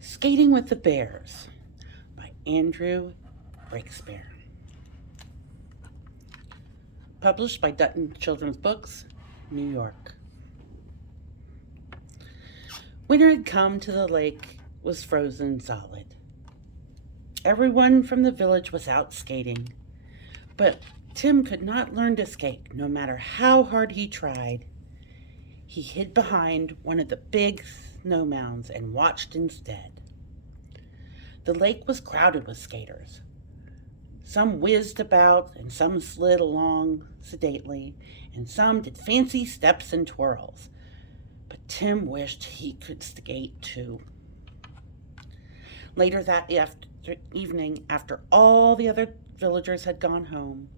Skating with the Bears by Breakspeare. Published by Dutton Children's Books, New York. Winter had come to the lake was frozen solid. Everyone from the village was out skating, but Tim could not learn to skate no matter how hard he tried. He hid behind one of the big snow mounds and watched instead. The lake was crowded with skaters. Some whizzed about and some slid along sedately, and some did fancy steps and twirls. But Tim wished he could skate too. Later that evening, after all the other villagers had gone home,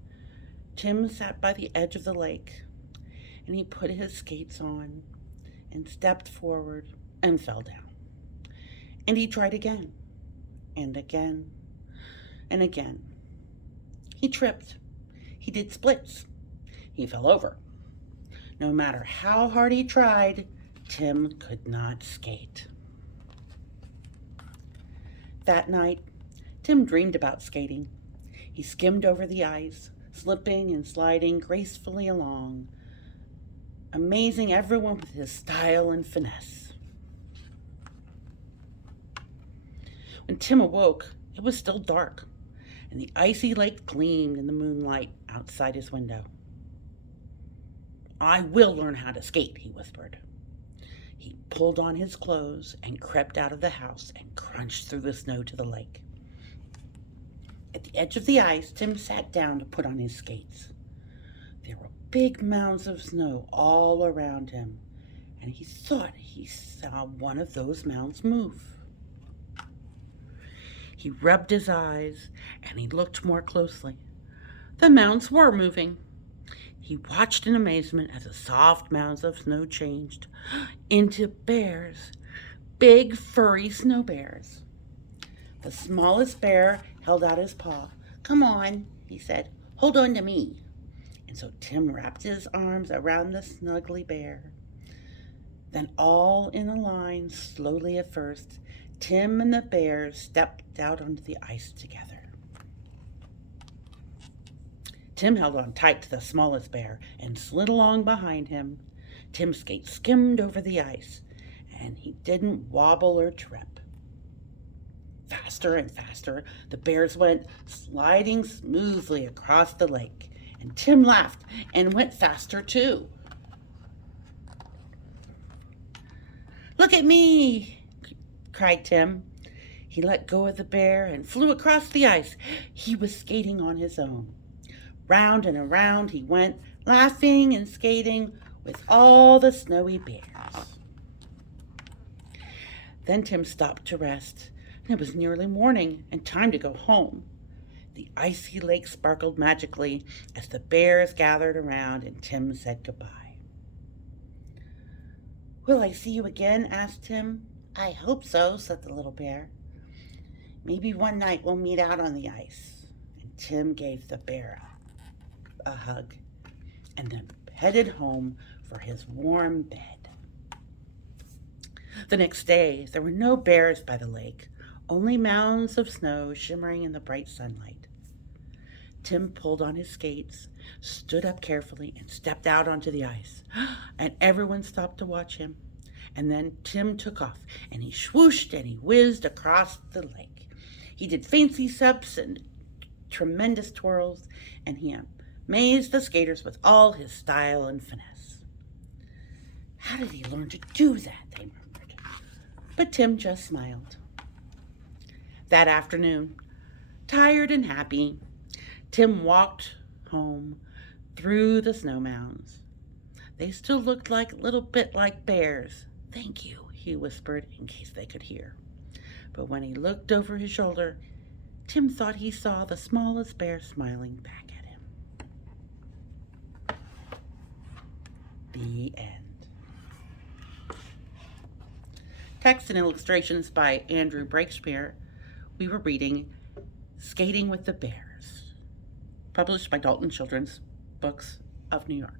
Tim sat by the edge of the lake, and he put his skates on and stepped forward and fell down. And he tried again and again and again. He tripped. He did splits. He fell over. No matter how hard he tried, Tim could not skate. That night, Tim dreamed about skating. He skimmed over the ice, slipping and sliding gracefully along, amazing everyone with his style and finesse. When Tim awoke, it was still dark, and the icy lake gleamed in the moonlight outside his window. "I will learn how to skate," he whispered. He pulled on his clothes and crept out of the house and crunched through the snow to the lake. At the edge of the ice, Tim sat down to put on his skates. There were big mounds of snow all around him, and he thought he saw one of those mounds move. He rubbed his eyes, and he looked more closely. The mounds were moving. He watched in amazement as the soft mounds of snow changed into bears, big furry snow bears. The smallest bear held out his paw. "Come on," he said. "Hold on to me." And so Tim wrapped his arms around the snuggly bear. Then all in a line, slowly at first, Tim and the bears stepped out onto the ice together. Tim held on tight to the smallest bear and slid along behind him. Tim's skates skimmed over the ice, and he didn't wobble or trip. Faster and faster, the bears went sliding smoothly across the lake, and Tim laughed and went faster too. "Look at me!" cried Tim. He let go of the bear and flew across the ice. He was skating on his own. Round and around he went, laughing and skating with all the snowy bears. Then Tim stopped to rest, and it was nearly morning and time to go home. The icy lake sparkled magically as the bears gathered around and Tim said goodbye. "Will I see you again?" asked Tim. "I hope so," said the little bear. "Maybe one night we'll meet out on the ice." And Tim gave the bear a hug and then headed home for his warm bed. The next day, there were no bears by the lake, only mounds of snow shimmering in the bright sunlight. Tim pulled on his skates, stood up carefully, and stepped out onto the ice. And everyone stopped to watch him. And then Tim took off, and he swooshed and he whizzed across the lake. He did fancy steps and tremendous twirls, and he amazed the skaters with all his style and finesse. "How did he learn to do that?" they murmured. But Tim just smiled. That afternoon, tired and happy, Tim walked home through the snow mounds. They still looked like a little bit like bears. "Thank you," he whispered in case they could hear. But when he looked over his shoulder, Tim thought he saw the smallest bear smiling back at him. The end. Text and illustrations by Breakspeare. We were reading Skating with the Bears, published by Dutton Children's Books of New York.